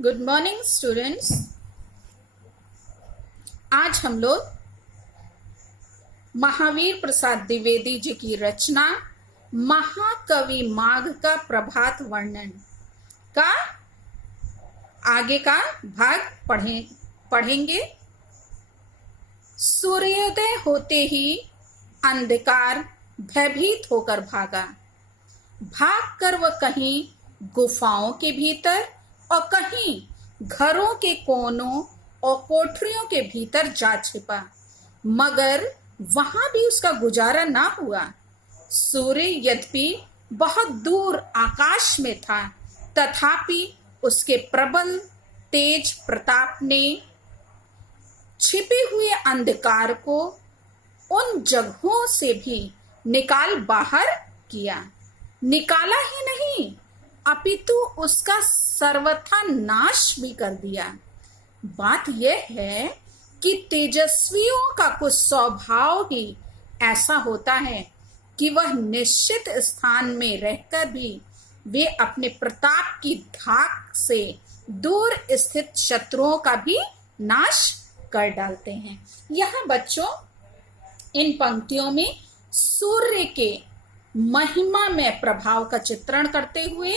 Good morning students. आज हम लोग महावीर प्रसाद द्विवेदी जी की रचना महाकवि माघ का प्रभात वर्णन का आगे का भाग पढ़ेंगे। सूर्योदय होते ही अंधकार भयभीत होकर भागा। भागकर वह कहीं गुफाओं के भीतर और कहीं घरों के कोनों और कोठरियों के भीतर जा छिपा, मगर वहां भी उसका गुजारा ना हुआ। सूर्य यद्यपि बहुत दूर आकाश में था, तथापि उसके प्रबल तेज प्रताप ने छिपे हुए अंधकार को उन जगहों से भी निकाल बाहर किया। निकाला ही नहीं, अपितु उसका सर्वथा नाश भी कर दिया। बात यह है कि तेजस्वियों का कुछ स्वभाव ही ऐसा होता है कि वह निश्चित स्थान में रहकर भी वे अपने प्रताप की धाक से दूर स्थित शत्रुओं का भी नाश कर डालते हैं। यहाँ बच्चों इन पंक्तियों में सूर्य के महिमा में प्रभाव का चित्रण करते हुए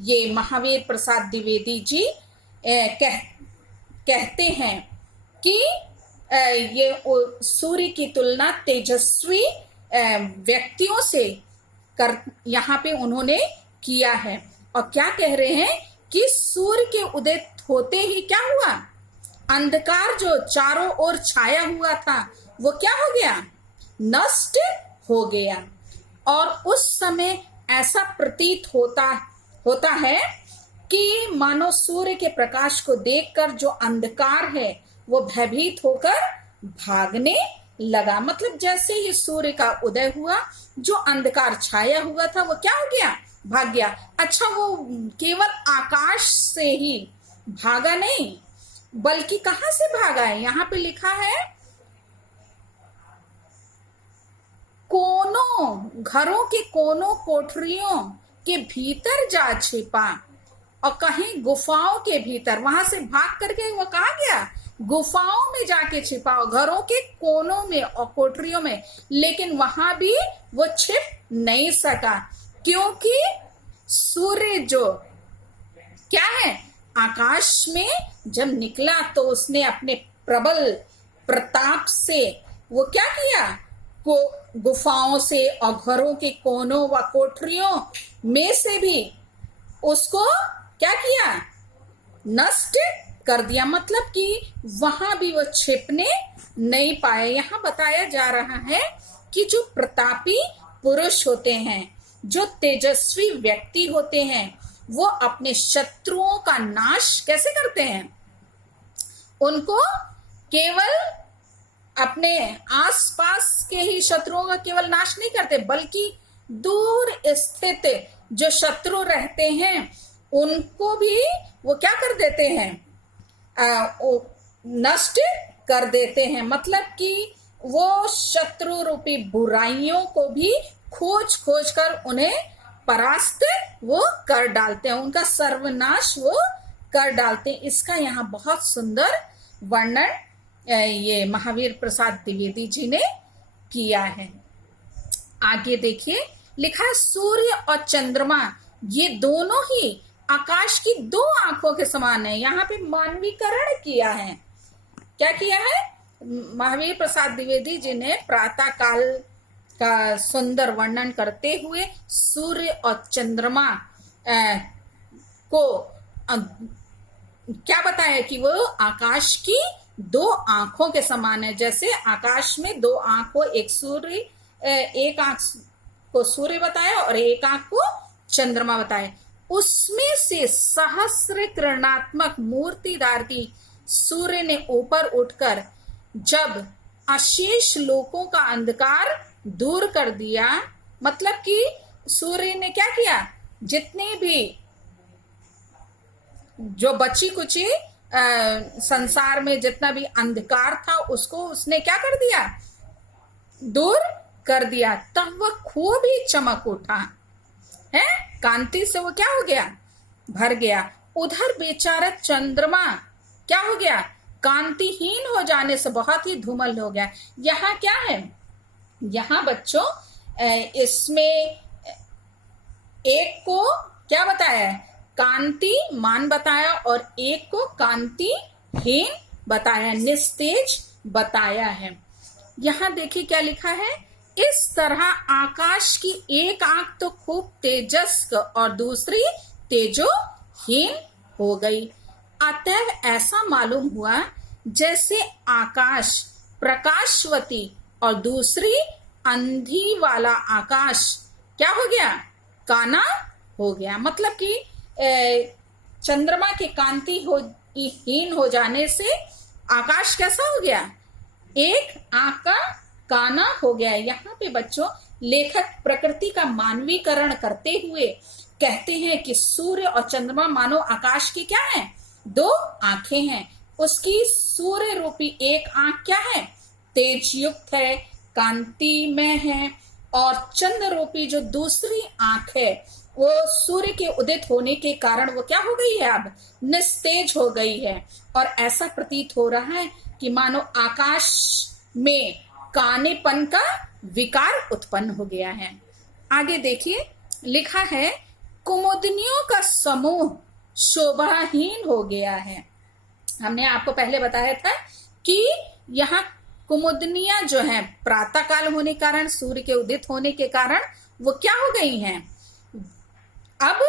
ये महावीर प्रसाद द्विवेदी जी कहते हैं कि ये सूर्य की तुलना तेजस्वी व्यक्तियों से कर यहाँ पे उन्होंने किया है। और क्या कह रहे हैं कि सूर्य के उदय होते ही क्या हुआ, अंधकार जो चारों ओर छाया हुआ था वो क्या हो गया, नष्ट हो गया। और उस समय ऐसा प्रतीत होता है कि मानो सूर्य के प्रकाश को देखकर जो अंधकार है वो भयभीत होकर भागने लगा। मतलब जैसे ही सूर्य का उदय हुआ, जो अंधकार छाया हुआ था वो क्या हो गया, भाग गया। अच्छा, वो केवल आकाश से ही भागा नहीं, बल्कि कहां से भागा है, यहाँ पे लिखा है कोनों, घरों के कोनों कोठरियों के भीतर जा छिपा और कहीं गुफाओं के भीतर, वहां से भाग करके वो कहाँ गया, गुफाओं में जाके छिपा और घरों के कोनों में और कोठरियों में। लेकिन वहां भी वो छिप नहीं सका, क्योंकि सूर्य जो क्या है, आकाश में जब निकला तो उसने अपने प्रबल प्रताप से वो क्या किया, को गुफाओं से और घरों के कोनों व कोठरियों में से भी उसको क्या किया, नष्ट कर दिया। मतलब कि वहां भी वो छिपने नहीं पाए। यहाँ बताया जा रहा है कि जो प्रतापी पुरुष होते हैं, जो तेजस्वी व्यक्ति होते हैं, वो अपने शत्रुओं का नाश कैसे करते हैं, उनको केवल अपने आसपास के ही शत्रुओं का केवल नाश नहीं करते, बल्कि दूर स्थित जो शत्रु रहते हैं उनको भी वो क्या कर देते हैं, नष्ट कर देते हैं। मतलब कि वो शत्रु रूपी बुराइयों को भी खोज कर उन्हें परास्त वो कर डालते हैं, उनका सर्वनाश वो कर डालते हैं। इसका यहाँ बहुत सुंदर वर्णन ये महावीर प्रसाद द्विवेदी जी ने किया है। आगे देखिए, लिखा है सूर्य और चंद्रमा ये दोनों ही आकाश की दो आंखों के समान है। यहाँ पे मानवीकरण किया है। क्या किया है, महावीर प्रसाद द्विवेदी जी ने प्रातः काल का सुंदर वर्णन करते हुए सूर्य और चंद्रमा को क्या बताया कि वो आकाश की दो आंखों के समान है। जैसे आकाश में दो आंखों, एक सूर्य, एक आंख को सूर्य बताया और एक आंख को चंद्रमा बताया। उसमें से सहस्र किरणात्मक मूर्तिदार सूर्य ने ऊपर उठकर जब अशेष लोकों का अंधकार दूर कर दिया, मतलब कि सूर्य ने क्या किया, जितने भी जो बची कुची संसार में जितना भी अंधकार था उसको उसने क्या कर दिया, दूर कर दिया। तब वह खूब ही चमक उठा है, कांति से वो क्या हो गया, भर गया। उधर बेचारा चंद्रमा क्या हो गया, कांतिहीन हो जाने से बहुत ही धूमल हो गया। यहाँ क्या है, यहाँ बच्चों इसमें एक को क्या बताया है, कांतिमान बताया और एक को कांतिहीन बताया, निस्तेज बताया है। यहाँ देखिए क्या लिखा है, इस तरह आकाश की एक आंख तो खूब तेजस्क और दूसरी तेजोहीन हो गई। अतः ऐसा मालूम हुआ जैसे आकाश प्रकाशवती और दूसरी अंधी वाला आकाश क्या हो गया, काना हो गया। मतलब कि चंद्रमा की कांति हीन हो जाने से आकाश कैसा हो गया, एक आंख का काना हो गया। यहाँ पे बच्चों लेखक प्रकृति का मानवीकरण करते हुए कहते हैं कि सूर्य और चंद्रमा मानो आकाश की क्या है, दो आंखें हैं। उसकी सूर्य रूपी एक आंख क्या है, तेज युक्त है, कांतिमय है, और चंद्र रूपी जो दूसरी आंख है वो सूर्य के उदित होने के कारण वो क्या हो गई है, अब निस्तेज हो गई है। और ऐसा प्रतीत हो रहा है कि मानो आकाश में कानेपन का विकार उत्पन्न हो गया है। आगे देखिए लिखा है, कुमुदनियों का समूह शोभाहीन हो गया है। हमने आपको पहले बताया था कि यहाँ कुमुदनियां जो है प्रातः काल होने के कारण, सूर्य के उदित होने के कारण वो क्या हो गई हैं, अब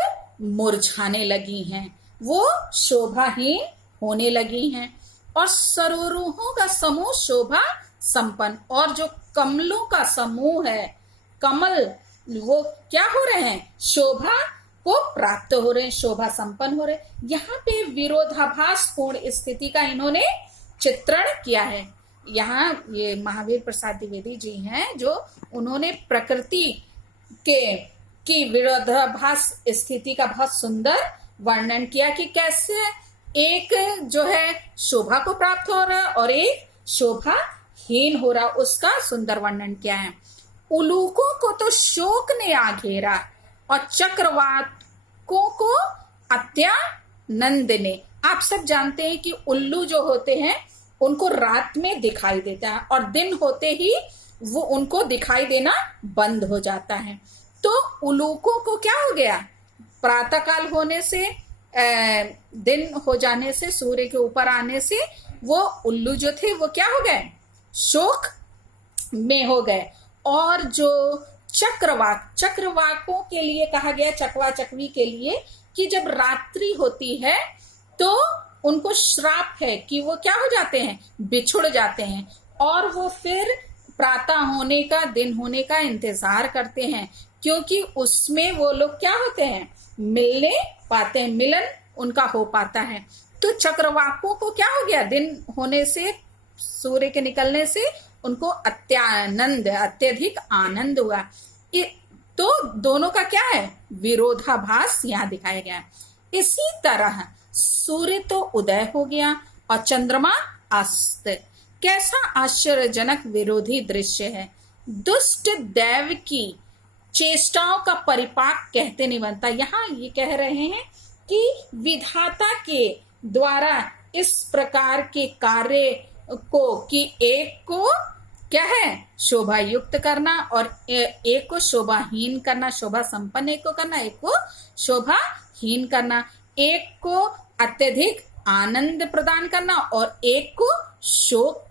मुरझाने लगी हैं, वो शोभाहीन होने लगी हैं। और सरोरुहों का समूह शोभा संपन्न, और जो कमलों का समूह है, कमल वो क्या हो रहे हैं, शोभा को प्राप्त हो रहे हैं, शोभा संपन्न हो रहे हैं। यहाँ पे विरोधाभास पूर्ण स्थिति का इन्होंने चित्रण किया है। यहाँ ये महावीर प्रसाद द्विवेदी जी हैं जो उन्होंने प्रकृति की विरोधाभास स्थिति का बहुत सुंदर वर्णन किया कि कैसे एक जो है शोभा को प्राप्त हो रहा है और एक शोभाहीन हो रहा, उसका सुंदर वर्णन किया है। उलूकों को तो शोक ने आ घेरा और चक्रवाकों को अत्यानंद ने। आप सब जानते हैं कि उल्लू जो होते हैं उनको रात में दिखाई देता है और दिन होते ही वो उनको दिखाई देना बंद हो जाता है। तो उलूकों को क्या हो गया, प्रातःकाल होने से दिन हो जाने से, सूर्य के ऊपर आने से वो उल्लू जो थे वो क्या हो गए, शोक में हो गए। और जो चक्रवाकों के लिए कहा गया, चकवा चकवी के लिए, कि जब रात्रि होती है तो उनको श्राप है कि वो क्या हो जाते हैं, बिछुड़ जाते हैं, और वो फिर प्रातः होने का, दिन होने का इंतजार करते हैं, क्योंकि उसमें वो लोग क्या होते हैं, मिलने पाते हैं, मिलन उनका हो पाता है। तो चक्रवाकों को क्या हो गया, दिन होने से, सूर्य के निकलने से उनको अत्यधिक आनंद हुआ। तो दोनों का क्या है, विरोधाभास यहाँ दिखाया गया। इसी तरह सूर्य तो उदय हो गया और चंद्रमा अस्त। कैसा आश्चर्यजनक विरोधी दृश्य है। दुष्ट दैव की चेष्टाओं का परिपाक कहते नहीं बनता। यहाँ ये कह रहे हैं कि विधाता के द्वारा इस प्रकार के कार्य को, कि एक को क्या है, शोभा युक्त करना और एक को शोभाहीन करना, शोभा संपन्न एक को करना, एक को शोभाहीन करना, एक को अत्यधिक आनंद प्रदान करना और एक को शोक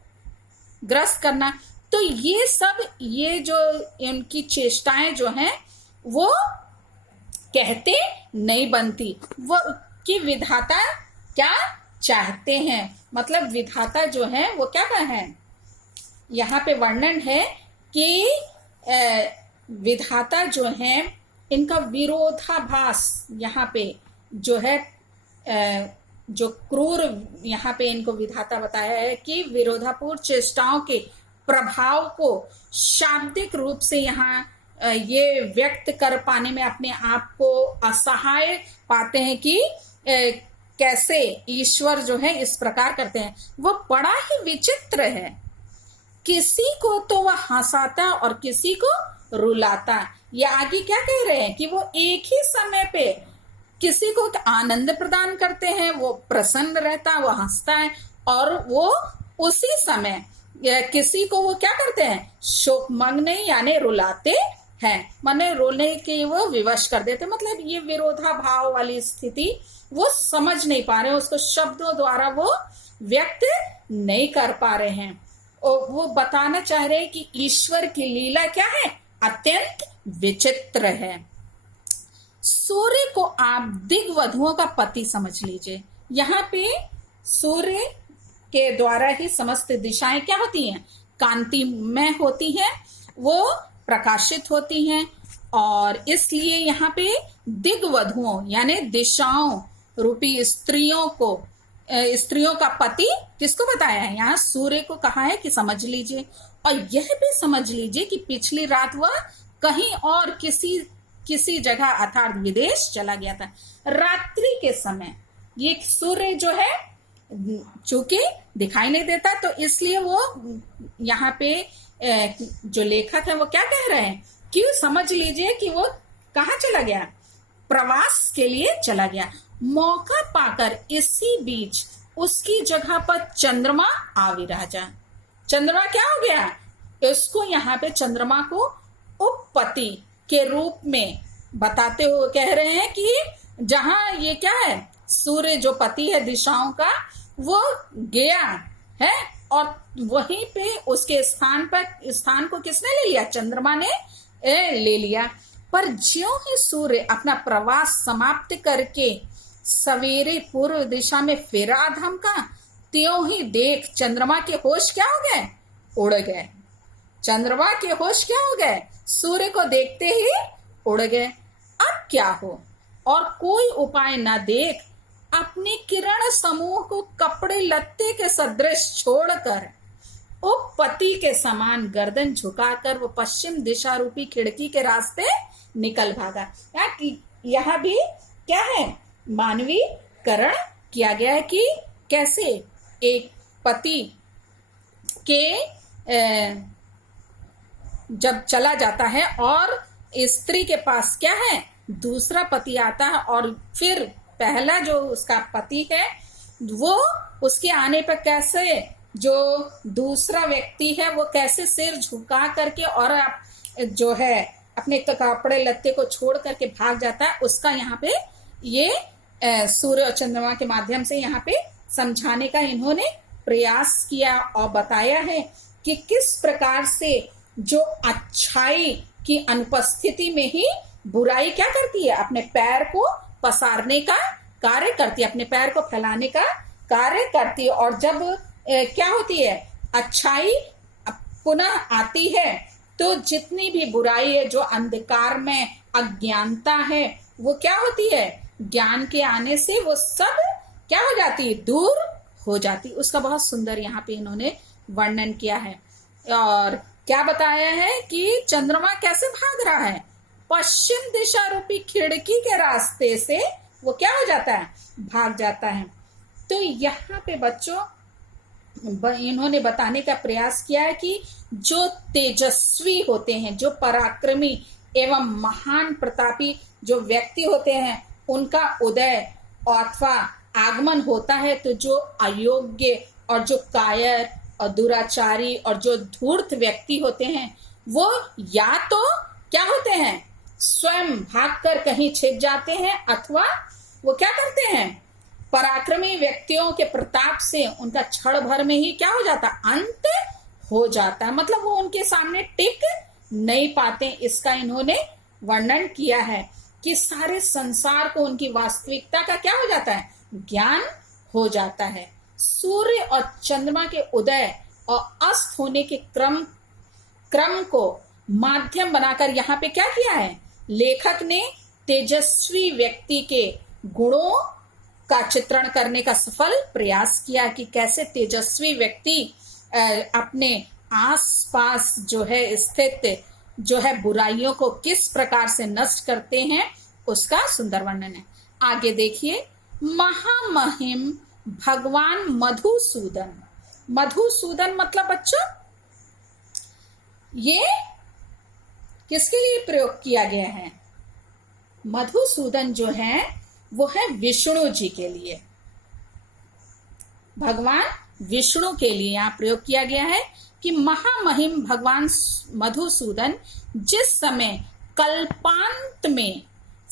ग्रस्त करना। तो ये सब, ये जो इनकी चेष्टाएं जो हैं वो कहते नहीं बनती, वो कि विधाता क्या चाहते हैं। मतलब विधाता जो है वो क्या है, यहाँ पे वर्णन है कि विधाता जो है इनका विरोधाभास, यहाँ पे जो है जो क्रूर, यहाँ पे इनको विधाता बताया है कि विरोधापूर्ण चेष्टाओं के प्रभाव को शाब्दिक रूप से यहाँ ये व्यक्त कर पाने में अपने आप को असहाय पाते हैं कि कैसे ईश्वर जो है इस प्रकार करते हैं। वो बड़ा ही विचित्र है, किसी को तो वह हंसाता और किसी को रुलाता। ये आगे क्या कह रहे हैं कि वो एक ही समय पे किसी को आनंद प्रदान करते हैं, वो प्रसन्न रहता है, वो हंसता है, और वो उसी समय किसी को वो क्या करते हैं, शोकमग्न यानी रुलाते हैं, माने रोने के वो विवश कर देते। मतलब ये विरोधाभाव वाली स्थिति वो समझ नहीं पा रहे, उसको शब्दों द्वारा वो व्यक्त नहीं कर पा रहे हैं। और वो बताना चाह रहे हैं कि ईश्वर की लीला क्या है, अत्यंत विचित्र है। सूर्य को आप दिग्वधुओं का पति समझ लीजिए। यहाँ पे सूर्य के द्वारा ही समस्त दिशाएं क्या होती हैं, कांतिमय होती हैं, वो प्रकाशित होती हैं, और इसलिए यहाँ पे दिग्वधुओं यानी दिशाओं रूपी स्त्रियों को, स्त्रियों का पति किसको बताया है, यहाँ सूर्य को कहा है कि समझ लीजिए। और यह भी समझ लीजिए कि पिछली रात वह कहीं और किसी जगह अर्थात विदेश चला गया था। रात्रि के समय ये सूर्य जो है चूंकि दिखाई नहीं देता, तो इसलिए वो यहाँ पे जो लेखक है वो क्या कह रहे हैं कि समझ लीजिए कि वो कहाँ चला गया, प्रवास के लिए चला गया। मौका पाकर इसी बीच उसकी जगह पर चंद्रमा आ विराजा। चंद्रमा क्या हो गया, इसको यहाँ पे चंद्रमा को उपपति के रूप में बताते हुए कह रहे हैं कि जहां ये क्या है, सूर्य जो पति है दिशाओं का, वो गया है, और वहीं पे उसके स्थान को किसने ले लिया, चंद्रमा ने ले लिया। पर ज्यों ही सूर्य अपना प्रवास समाप्त करके सवेरे पूर्व दिशा में फेरा धमका, त्यों ही देख चंद्रमा के होश क्या हो गए, उड़ गए। चंद्रमा के होश क्या हो गए, सूर्य को देखते ही उड़ गए। अब क्या हो, और कोई उपाय न देख अपने किरण समूह को कपड़े लत्ते के सदृश छोड़कर उपपति के समान गर्दन झुकाकर वो पश्चिम दिशा रूपी खिड़की के रास्ते निकल भागा। यहाँ भी क्या है, मानवीकरण किया गया है कि कैसे एक पति के जब चला जाता है और स्त्री के पास क्या है, दूसरा पति आता है, और फिर पहला जो उसका पति है वो उसके आने पर कैसे जो दूसरा व्यक्ति है वो कैसे सिर झुका करके और जो है अपने कपड़े लत्ते को छोड़ करके भाग जाता है, उसका यहाँ पे ये सूर्य और चंद्रमा के माध्यम से यहाँ पे समझाने का इन्होंने प्रयास किया और बताया है कि किस प्रकार से जो अच्छाई की अनुपस्थिति में ही बुराई क्या करती है, अपने पैर को पसारने का कार्य करती है, अपने पैर को फैलाने का कार्य करती है। और जब क्या होती है, अच्छाई पुनः आती है, तो जितनी भी बुराई है, जो अंधकार में अज्ञानता है, वो क्या होती है, ज्ञान के आने से वो सब क्या हो जाती है, दूर हो जाती। उसका बहुत सुंदर यहाँ पे इन्होंने वर्णन किया है। और क्या बताया है कि चंद्रमा कैसे भाग रहा है, पश्चिम दिशा रूपी खिड़की के रास्ते से वो क्या हो जाता है, भाग जाता है। तो यहाँ पे बच्चों इन्होंने बताने का प्रयास किया है कि जो तेजस्वी होते हैं, जो पराक्रमी एवं महान प्रतापी जो व्यक्ति होते हैं, उनका उदय अथवा आगमन होता है, तो जो अयोग्य और जो कायर और दुराचारी और जो धूर्त व्यक्ति होते हैं, वो या तो क्या होते हैं, स्वयं भागकर कहीं छिप जाते हैं, अथवा वो क्या करते हैं, पराक्रमी व्यक्तियों के प्रताप से उनका क्षण भर में ही क्या हो जाता, अंत हो जाता है। मतलब वो उनके सामने टिक नहीं पाते। इसका इन्होंने वर्णन किया है कि सारे संसार को उनकी वास्तविकता का क्या हो जाता है, ज्ञान हो जाता है। सूर्य और चंद्रमा के उदय और अस्त होने के क्रम को माध्यम बनाकर यहाँ पे क्या किया है, लेखक ने तेजस्वी व्यक्ति के गुणों का चित्रण करने का सफल प्रयास किया कि कैसे तेजस्वी व्यक्ति अपने आसपास जो है स्थित जो है बुराइयों को किस प्रकार से नष्ट करते हैं, उसका सुंदर वर्णन है। आगे देखिए, महामहिम भगवान मधुसूदन। मधुसूदन मतलब बच्चों ये किसके लिए प्रयोग किया गया है, मधुसूदन जो है वो है विष्णु जी के लिए। भगवान विष्णु के लिए यहाँ प्रयोग किया गया है कि महामहिम भगवान मधुसूदन जिस समय कल्पांत में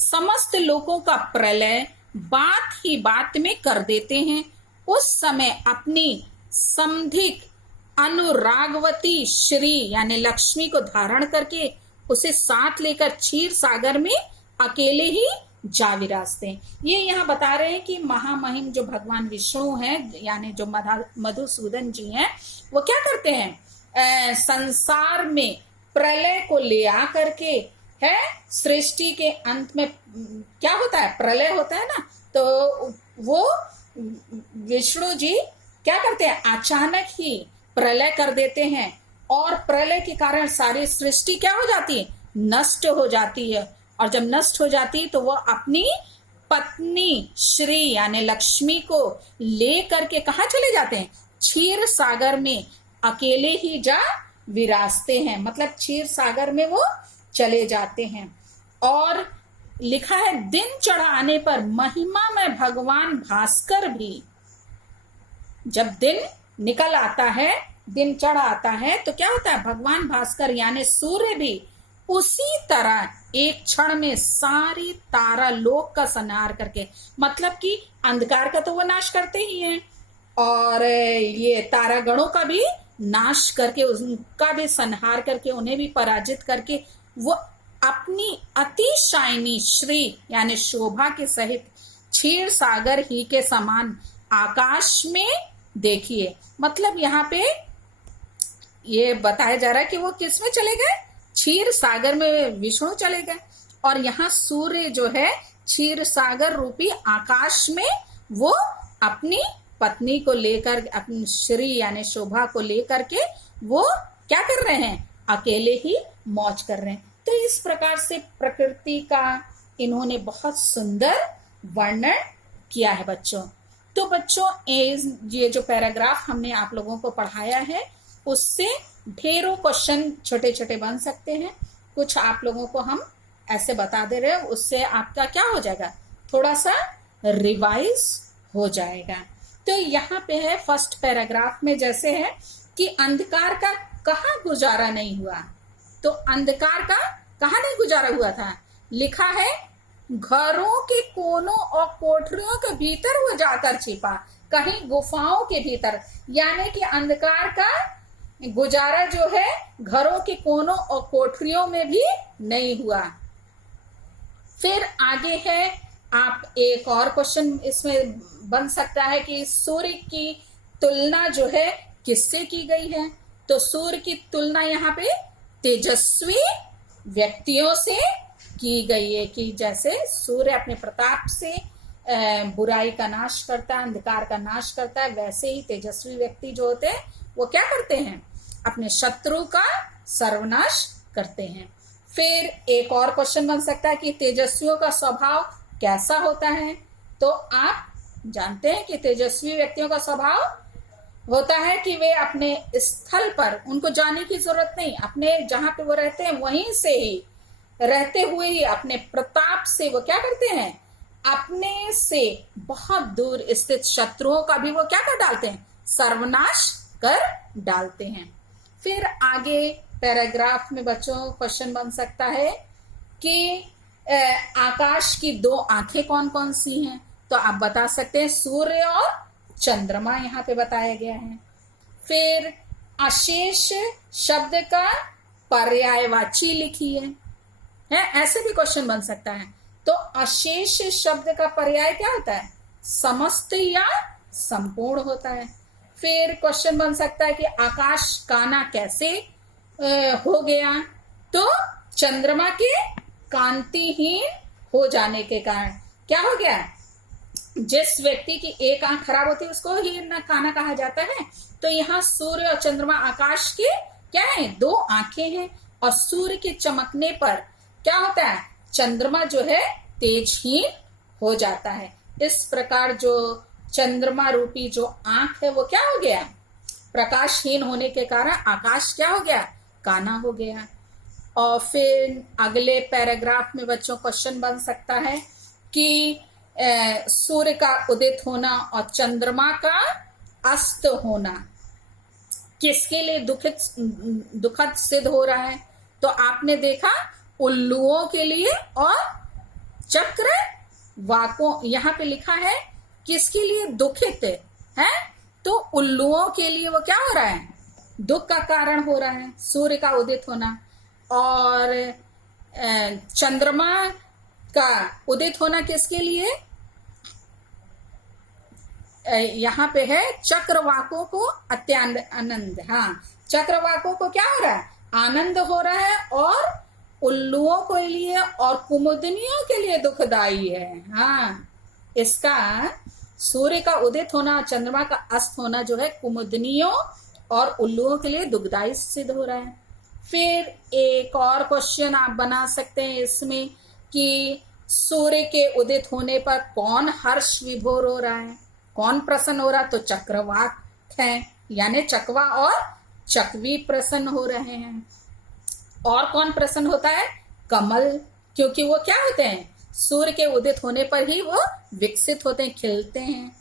समस्त लोगों का प्रलय बात ही बात में कर देते हैं, उस समय अपनी समधिक अनुरागवती श्री यानी लक्ष्मी को धारण करके उसे साथ लेकर क्षीर सागर में अकेले ही जा विराजते हैं। ये यहाँ बता रहे हैं कि महामहिम जो भगवान विष्णु हैं यानी जो मधुसूदन जी हैं, वो क्या करते हैं, संसार में प्रलय को ले आ करके है, सृष्टि के अंत में क्या होता है, प्रलय होता है ना, तो वो विष्णु जी क्या करते हैं, अचानक ही प्रलय कर देते हैं और प्रलय के कारण सारी सृष्टि क्या हो जाती है, नष्ट हो जाती है। और जब नष्ट हो जाती तो वो अपनी पत्नी श्री यानी लक्ष्मी को ले करके कहाँ चले जाते हैं, क्षीर सागर में अकेले ही जा विराजते हैं, मतलब क्षीर सागर में वो चले जाते हैं। और लिखा है दिन चढ़ा आने पर महिमा में भगवान भास्कर भी, जब दिन निकल आता है, दिन चढ़ आता है, तो क्या होता है, भगवान भास्कर यानी सूर्य भी उसी तरह एक क्षण में सारी तारा लोक का संहार करके, मतलब कि अंधकार का तो वो नाश करते ही हैं और ये तारा गणों का भी नाश करके, उनका भी संहार करके, उन्हें भी पराजित करके वो अपनी अतिशायनी श्री यानी शोभा के सहित क्षीर सागर ही के समान आकाश में देखिए। मतलब यहाँ पे ये बताया जा रहा है कि वो किस में चले गए, क्षीर सागर में विष्णु चले गए। और यहाँ सूर्य जो है क्षीर सागर रूपी आकाश में वो अपनी पत्नी को लेकर, अपनी श्री यानी शोभा को लेकर के वो क्या कर रहे हैं, अकेले ही मौज कर रहे हैं। तो इस प्रकार से प्रकृति का इन्होंने बहुत सुंदर वर्णन किया है बच्चों। तो बच्चों ये जो पैराग्राफ हमने आप लोगों को पढ़ाया है उससे ढेरों क्वेश्चन छोटे छोटे बन सकते हैं। कुछ आप लोगों को हम ऐसे बता दे रहे हैं, उससे आपका क्या हो जाएगा, थोड़ा सा रिवाइज हो जाएगा। तो यहाँ पे है फर्स्ट पैराग्राफ में जैसे है कि अंधकार का कहाँ गुजारा नहीं हुआ, तो अंधकार का कहाँ नहीं गुजारा हुआ था, लिखा है घरों के कोनों और कोठरियों के भीतर वो जाकर छिपा, कहीं गुफाओं के भीतर, यानी कि अंधकार का गुजारा जो है घरों के कोनों और कोठरियों में भी नहीं हुआ। फिर आगे है, आप एक और क्वेश्चन इसमें बन सकता है कि सूर्य की तुलना जो है किससे की गई है, तो सूर्य की तुलना यहाँ पे तेजस्वी व्यक्तियों से की गई है कि जैसे सूर्य अपने प्रताप से बुराई का नाश करता है, अंधकार का नाश करता है, वैसे ही तेजस्वी व्यक्ति जो होते हैं वो क्या करते हैं, अपने शत्रु का सर्वनाश करते हैं। फिर एक और क्वेश्चन बन सकता है कि तेजस्वियों का स्वभाव कैसा होता है, तो आप जानते हैं कि तेजस्वी व्यक्तियों का स्वभाव होता है कि वे अपने स्थल पर, उनको जाने की जरूरत नहीं, अपने जहां पे वो रहते हैं वहीं से ही रहते हुए ही अपने प्रताप से वो क्या करते हैं, अपने से बहुत दूर स्थित शत्रुओं का भी वो क्या कर डालते हैं, सर्वनाश कर डालते हैं। फिर आगे पैराग्राफ में बच्चों क्वेश्चन बन सकता है कि आकाश की दो आंखें कौन कौन सी हैं, तो आप बता सकते हैं सूर्य और चंद्रमा यहाँ पे बताया गया है। फिर अशेष शब्द का पर्यायवाची लिखिए, है ऐसे भी क्वेश्चन बन सकता है। तो अशेष शब्द का पर्याय क्या होता है, समस्त या संपूर्ण होता है। फिर क्वेश्चन बन सकता है कि आकाश काना कैसे हो गया, तो चंद्रमा के कांतिहीन हो जाने के कारण क्या हो गया, जिस व्यक्ति की एक आंख खराब होती है उसको ही ना काना कहा जाता है। तो यहाँ सूर्य और चंद्रमा आकाश के क्या है, दो आंखें हैं, और सूर्य के चमकने पर क्या होता है, चंद्रमा जो है तेजहीन हो जाता है। इस प्रकार जो चंद्रमा रूपी जो आंख है वो क्या हो गया, प्रकाशहीन होने के कारण आकाश क्या हो गया, काना हो गया। और फिर अगले पैराग्राफ में बच्चों क्वेश्चन बन सकता है कि सूर्य का उदित होना और चंद्रमा का अस्त होना किसके लिए दुखद सिद्ध हो रहा है? तो आपने देखा उल्लुओं के लिए और चक्रवाकों, यहाँ पे लिखा है किसके लिए दुखित है? तो उल्लुओं के लिए वो क्या हो रहा है? दुख का कारण हो रहा है सूर्य का उदित होना। और चंद्रमा का उदित होना किसके लिए? यहाँ पे है चक्रवाकों को अत्यानंद आनंद। हाँ, चक्रवाकों को क्या हो रहा है? आनंद हो रहा है, और उल्लुओं के लिए और कुमुदनियों के लिए दुखदाई है। हाँ, इसका सूर्य का उदित होना, चंद्रमा का अस्त होना जो है कुमुदनियों और उल्लुओं के लिए दुखदाई सिद्ध हो रहा है। फिर एक और क्वेश्चन आप बना सकते हैं इसमें कि सूर्य के उदित होने पर कौन हर्ष विभोर हो रहा है, कौन प्रसन्न हो रहा है? तो चक्रवाक है, यानी चकवा और चकवी प्रसन्न हो रहे हैं। और कौन प्रसन्न होता है? कमल, क्योंकि वो क्या होते हैं? सूर्य के उदित होने पर ही वो विकसित होते हैं, खिलते हैं।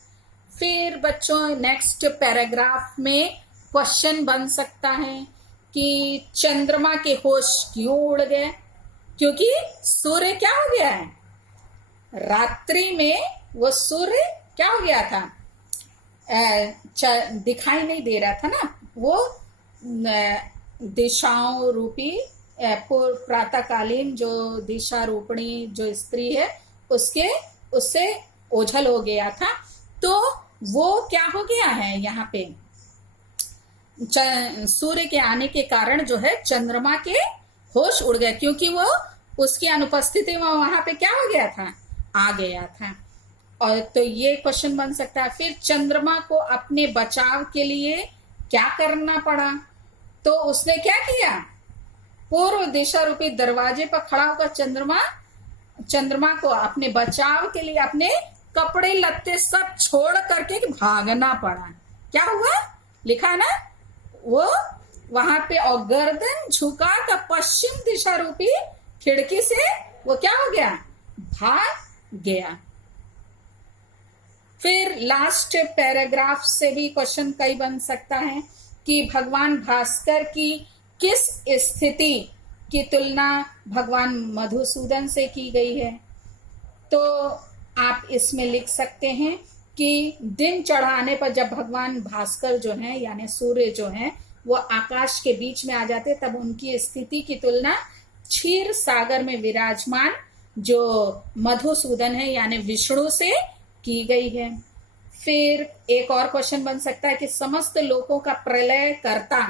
फिर बच्चों नेक्स्ट पैराग्राफ में क्वेश्चन बन सकता है कि चंद्रमा के होश क्यों उड़ गए? क्योंकि सूर्य क्या हो गया है? रात्रि में वो सूर्य क्या हो गया था? दिखाई नहीं दे रहा था ना, वो दिशाओं रूपी प्रातःकालीन जो दिशा रूपणी जो स्त्री है उससे ओझल हो गया था। तो वो क्या हो गया है? यहाँ पे सूर्य के आने के कारण जो है चंद्रमा के होश उड़ गए, क्योंकि वो उसकी अनुपस्थिति में वहां पे क्या हो गया था? आ गया था। और तो ये क्वेश्चन बन सकता है। फिर चंद्रमा को अपने बचाव के लिए क्या करना पड़ा? तो उसने क्या किया? पूर्व दिशा रूपी दरवाजे पर खड़ा होकर चंद्रमा को अपने बचाव के लिए अपने कपड़े लत्ते सब छोड़ करके भागना पड़ा। क्या हुआ? लिखा है ना, वो वहां पे और गर्दन झुका कर पश्चिम दिशा रूपी खिड़की से वो क्या हो गया? भाग गया। फिर लास्ट पैराग्राफ से भी क्वेश्चन कई बन सकता है कि भगवान भास्कर की किस स्थिति की तुलना भगवान मधुसूदन से की गई है? तो आप इसमें लिख सकते हैं कि दिन चढ़ाने पर जब भगवान भास्कर जो है यानी सूर्य जो है वो आकाश के बीच में आ जाते, तब उनकी स्थिति की तुलना क्षीर सागर में विराजमान जो मधुसूदन है यानी विष्णु से की गई है। फिर एक और क्वेश्चन बन सकता है कि समस्त लोकों का प्रलय कर्ता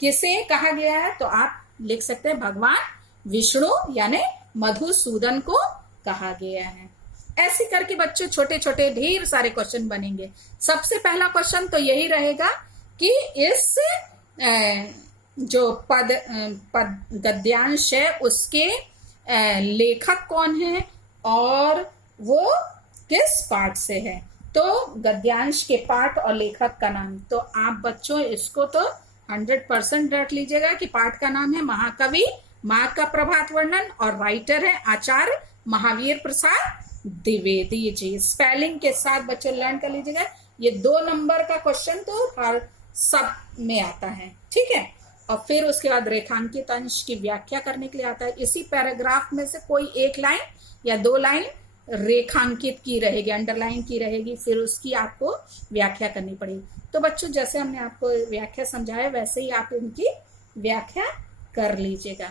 किसे कहा गया है? तो आप लिख सकते हैं भगवान विष्णु यानी मधुसूदन को कहा गया है। ऐसे करके बच्चों छोटे छोटे ढेर सारे क्वेश्चन बनेंगे। सबसे पहला क्वेश्चन तो यही रहेगा कि इस जो पद गद्यांश है उसके लेखक कौन है और वो किस पाठ से है? तो गद्यांश के पाठ और लेखक का नाम। तो आप बच्चों इसको तो 100% रट लीजिएगा कि पाठ का नाम है महाकवि माँ का प्रभात वर्णन और राइटर है आचार्य महावीर प्रसाद द्विवेदी जी। स्पेलिंग के साथ बच्चों लर्न कर लीजिएगा। ये 2 नंबर का क्वेश्चन तो हर सब में आता है, ठीक है। और फिर उसके बाद रेखांकित अंश की व्याख्या करने के लिए आता है। इसी पैराग्राफ में से कोई एक लाइन या 2 लाइन रेखांकित की रहेगी, अंडरलाइन की रहेगी, फिर उसकी आपको व्याख्या करनी पड़ेगी। तो बच्चों जैसे हमने आपको व्याख्या समझाया वैसे ही आप इनकी व्याख्या कर लीजिएगा।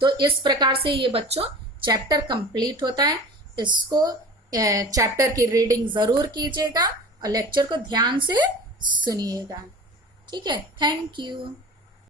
तो इस प्रकार से ये बच्चों चैप्टर कंप्लीट होता है। इसको चैप्टर की रीडिंग जरूर कीजिएगा और लेक्चर को ध्यान से सुनिएगा, ठीक है। Thank you.